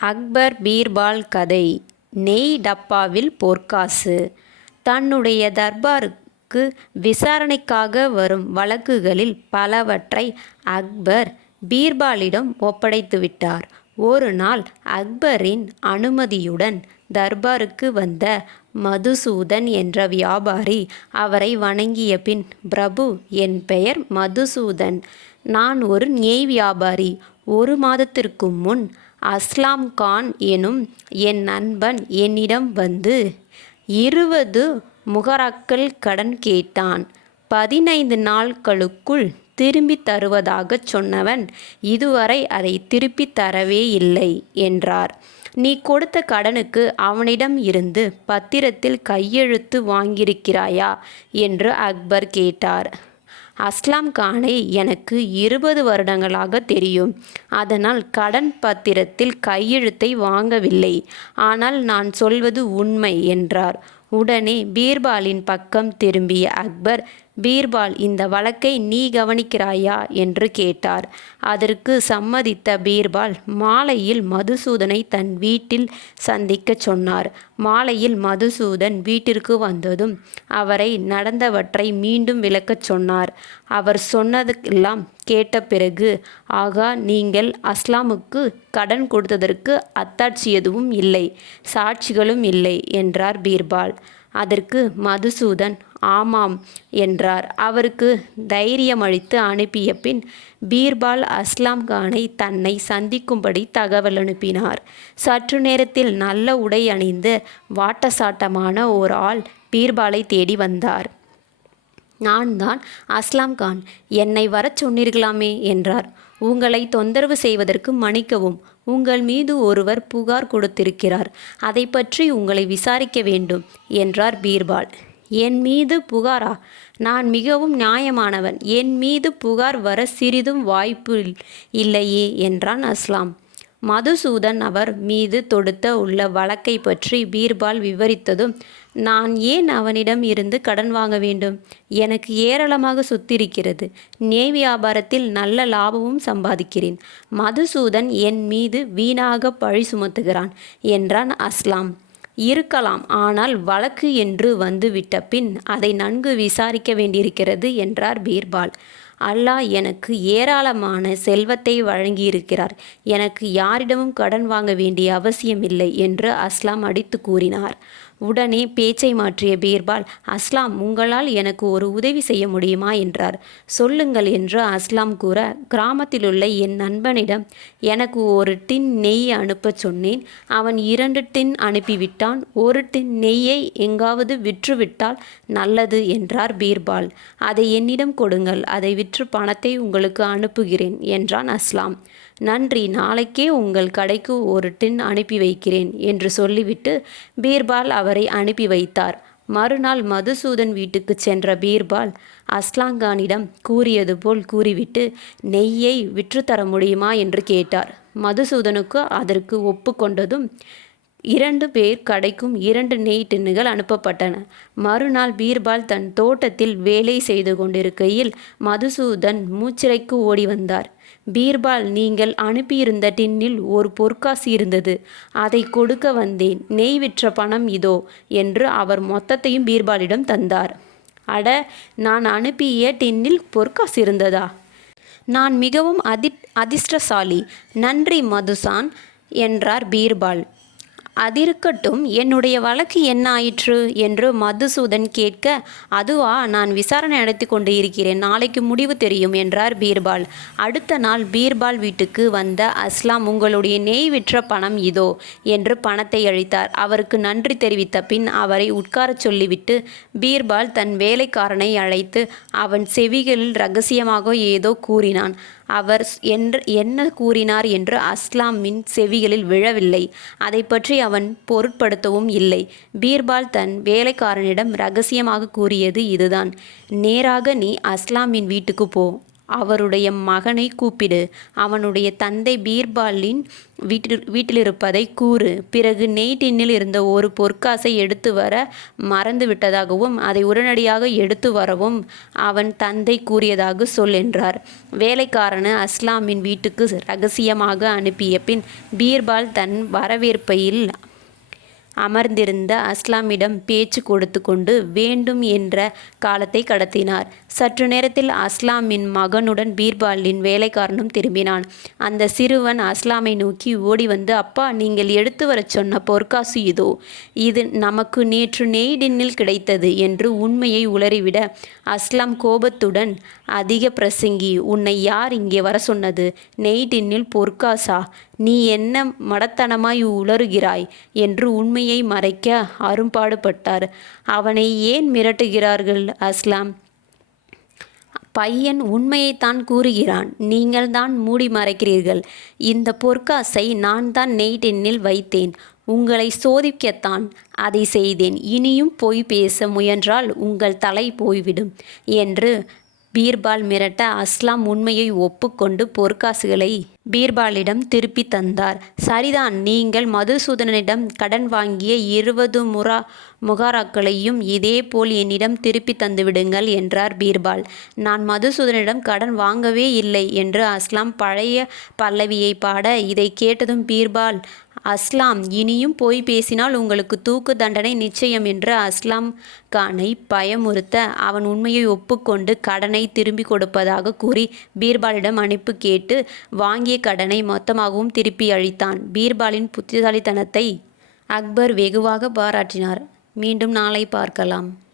அக்பர் பீர்பால் கதை. நெய் டப்பாவில் பொற்காசு. தன்னுடைய தர்பாருக்கு விசாரணைக்காக வரும் வழக்குகளில் பலவற்றை அக்பர் பீர்பாலிடம் ஒப்படைத்துவிட்டார் ஒரு நாள் அக்பரின் அனுமதியுடன் தர்பாருக்கு வந்த மதுசூதன் என்ற வியாபாரி அவரை வணங்கிய பின் பிரபு என் பெயர் மதுசூதன். நான் ஒரு நெய் வியாபாரி. ஒரு மாதத்திற்கு முன் அஸ்லாம் கான் எனும் என் நண்பன் என்னிடம் வந்து இருபது முகராக்கள் கடன் கேட்டான். பதினைந்து நாட்களுக்குள் திரும்பித் தருவதாகச் சொன்னவன் இதுவரை அதை திருப்பித் தரவே இல்லை என்றார். நீ கொடுத்த கடனுக்கு அவனிடம் இருந்து பத்திரத்தில் கையெழுத்து வாங்கியிருக்கிறாயா? என்று அக்பர் கேட்டார். அஸ்லாம் கானை எனக்கு இருபது வருடங்களாக தெரியும். அதனால் கடன் பத்திரத்தில் கையெழுத்தை வாங்கவில்லை. ஆனால் நான் சொல்வது உண்மை என்றார். உடனே பீர்பாலின் பக்கம் திரும்பிய அக்பர் பீர்பால் இந்த வழக்கை நீ கவனிக்கிறாயா என்று கேட்டார். அதற்கு சம்மதித்த பீர்பால் மாலையில் மதுசூதனை தன் வீட்டில் சந்திக்கச் சொன்னார். மாலையில் மதுசூதன் வீட்டிற்கு வந்ததும் அவரை நடந்தவற்றை மீண்டும் விளக்கச் சொன்னார். அவர் சொன்னதெல்லாம் கேட்ட பிறகு ஆகா நீங்கள் அஸ்லாமுக்கு கடன் கொடுத்ததற்கு அத்தாட்சி எதுவும் இல்லை சாட்சிகளும் இல்லை என்றார் பீர்பால். அதற்கு மதுசூதன் ஆமாம் என்றார். அவருக்கு தைரியம் அளித்து அனுப்பிய பின் பீர்பால் அஸ்லாம் கானை தன்னை சந்திக்கும்படி தகவல் அனுப்பினார். சற்று நேரத்தில் நல்ல உடை அணிந்து வாட்டசாட்டமான ஓர் ஆள் பீர்பாலை தேடி வந்தார். நான் தான் அஸ்லாம் கான். என்னை வரச் சொன்னீர்களாமே என்றார். உங்களை தொந்தரவு செய்வதற்கு மன்னிக்கவும். உங்கள் மீது ஒருவர் புகார் கொடுத்திருக்கிறார். அதை பற்றி உங்களை விசாரிக்க வேண்டும் என்றார் பீர்பால். என் மீது புகாரா? நான் மிகவும் நியாயமானவன். என் மீது புகார் வர சிறிதும் வாய்ப்பு இல்லையே என்றான் அஸ்லாம். மதுசூதன் அவர் மீது தொடுத்த உள்ள வழக்கை பற்றி பீர்பால் விவரித்ததும் நான் ஏன் அவனிடம் இருந்து கடன் வாங்க வேண்டும்? எனக்கு ஏராளமாக சொத்திருக்கிறது. நெய் வியாபாரத்தில் நல்ல லாபமும் சம்பாதிக்கிறேன். மதுசூதன் என் மீது வீணாக பழி சுமத்துகிறான் என்றான் அஸ்லாம். இருக்கலாம் ஆனால் வழக்கு என்று வந்துவிட்ட பின் அதை நன்கு விசாரிக்க வேண்டியிருக்கிறது என்றார் பீர்பால். அல்லாஹ் எனக்கு ஏராளமான செல்வத்தை வழங்கியிருக்கிறார். எனக்கு யாரிடமும் கடன் வாங்க வேண்டிய அவசியமில்லை என்று அஸ்லாம் அடித்து கூறினார். உடனே பேச்சை மாற்றிய பீர்பால் அஸ்லாம் உங்களால் எனக்கு ஒரு உதவி செய்ய முடியுமா? என்றார். சொல்லுங்கள் என்று அஸ்லாம் கூற கிராமத்திலுள்ள என் நண்பனிடம் எனக்கு ஒரு டின் நெய் அனுப்பச் சொன்னேன். அவன் இரண்டு டின் அனுப்பிவிட்டான். ஒரு டின் நெய்யை எங்காவது விற்றுவிட்டால் நல்லது என்றார் பீர்பால். அதை என்னிடம் கொடுங்கள். அதை விற்று பணத்தை உங்களுக்கு அனுப்புகிறேன் என்றான் அஸ்லாம். நன்றி. நாளைக்கே உங்கள் கடைக்கு ஒரு டின் அனுப்பி வைக்கிறேன் என்று சொல்லிவிட்டு பீர்பால் அவர் அனுப்பி வைத்தார். மறுநாள் மதுசூதன் வீட்டுக்கு சென்ற பீர்பால் அஸ்லாங்கானிடம் கூறியது போல் கூறிவிட்டு நெய்யை விற்றுத்தர முடியுமா? என்று கேட்டார். மதுசூதனுக்கு அதற்கு ஒப்புக்கொண்டதும் இரண்டு பேர் கடைக்கும் இரண்டு நெய் டின்னுகள் அனுப்பப்பட்டன. மறுநாள் பீர்பால் தன் தோட்டத்தில் வேலை செய்து கொண்டிருக்கையில் மதுசூதன் மூச்சிறைக்கு ஓடி வந்தார். பீர்பால் நீங்கள் அனுப்பியிருந்த டின்னில் ஒரு பொற்காசு இருந்தது. அதை கொடுக்க வந்தேன். நெய் விற்ற பணம் இதோ என்று அவர் மொத்தத்தையும் பீர்பாலிடம் தந்தார். அட நான் அனுப்பிய டின்னில் பொற்காசு இருந்ததா? நான் மிகவும் அதி அதிர்ஷ்டசாலி. நன்றி மதுசான் என்றார் பீர்பால். அதிருக்கட்டும் என்னுடைய வழக்கு என்ன ஆயிற்று என்று மதுசூதன் கேட்க அதுவா நான் விசாரணை நடத்தி கொண்டு இருக்கிறேன். நாளைக்கு முடிவு தெரியும் என்றார் பீர்பால். அடுத்த நாள் பீர்பால் வீட்டுக்கு வந்த அஸ்லாம் உங்களுடைய நெய் விற்ற பணம் இதோ என்று பணத்தை அழித்தார் அவருக்கு நன்றி தெரிவித்த பின் அவரை உட்காரச் சொல்லிவிட்டு பீர்பால் தன் வேலைக்காரனை அழைத்து அவன் செவிகளில் ரகசியமாக ஏதோ கூறினான். அவர் என்று என்ன கூறினார் என்று அஸ்லாமின் செவிகளில் விழவில்லை. அதை பற்றி அவன் பொருட்படுத்தவும் இல்லை. பீர்பால் தன் வேலைக்காரனிடம் ரகசியமாக கூறியது இதுதான். நேராக நீ அஸ்லாமின் வீட்டுக்கு போ. அவருடைய மகனை கூப்பிடு. அவனுடைய தந்தை பீர்பாலின் வீட்டில் வீட்டிலிருப்பதை கூறு. பிறகு நெய் டின்னில் இருந்த ஒரு பொற்காசை எடுத்து வர மறந்து விட்டதாகவும் அதை உடனடியாக எடுத்து வரவும் அவன் தந்தை கூறியதாக சொல் என்றார். வேலைக்காரன் அஸ்லாமின் வீட்டுக்கு ரகசியமாக அனுப்பிய பின் பீர்பால் தன் வரவேற்பையில் அமர்ந்திருந்த அஸ்லாமிடம் பேச்சு கொடுத்து கொண்டு வேண்டும் என்ற காலத்தை கடத்தினார். சற்று நேரத்தில் அஸ்லாமின் மகனுடன் பீர்பாலின் வேலைக்காரனும் திரும்பினான். அந்த சிறுவன் அஸ்லாமை நோக்கி ஓடி வந்து அப்பா நீங்கள் எடுத்து வரச் சொன்ன பொற்காசு இதோ. இது நமக்கு நேற்று நெய்டின்னில் கிடைத்தது என்று உண்மையை உளறிவிட அஸ்லாம் கோபத்துடன் அதிக பிரசங்கி உன்னை யார் இங்கே வர சொன்னது? நெய்டின்னில் பொற்காசா? நீ என்ன மடத்தனமாய் உளறுகிறாய்? என்று உண்மையை மறைக்க அரும்பாடுபட்டார். அவனை ஏன் மிரட்டுகிறார்கள் அஸ்லாம்? பையன் உண்மையைத்தான் கூறுகிறான். நீங்கள் தான் மூடி மறைக்கிறீர்கள். இந்த பொற்காசை நான் தான் நெய்டென்னில் வைத்தேன். உங்களை சோதிக்கத்தான் அதை செய்தேன். இனியும் பொய் பேச முயன்றால் உங்கள் தலை போய்விடும். என்று பீர்பால் மிரட்ட அஸ்லாம் உண்மையை ஒப்புக்கொண்டு பொற்காசுகளை பீர்பாலிடம் திருப்பி தந்தார். சரிதான் நீங்கள் மதுசூதனனிடம் கடன் வாங்கிய இருபது முரா முகாராக்களையும் இதேபோல் என்னிடம் திருப்பி தந்துவிடுங்கள் என்றார் பீர்பால். நான் மதுசூதனிடம் கடன் வாங்கவே இல்லை என்று அஸ்லாம் பழைய பல்லவியை பாட இதை கேட்டதும் பீர்பால் அஸ்லாம் இனியும் போய் பேசினால் உங்களுக்கு தூக்கு தண்டனை நிச்சயம் என்று அஸ்லாம் கானை பயமுறுத்த அவன் உண்மையை ஒப்புக்கொண்டு கடனை திரும்பி கொடுப்பதாக கூறி பீர்பாலிடம் அனுப்பு கேட்டு வாங்கிய கடனை மொத்தமாகவும் திருப்பி அளித்தான் பீர்பாலின் புத்திசாலித்தனத்தை அக்பர் வெகுவாக பாராட்டினார். மீண்டும் நாளை பார்க்கலாம்.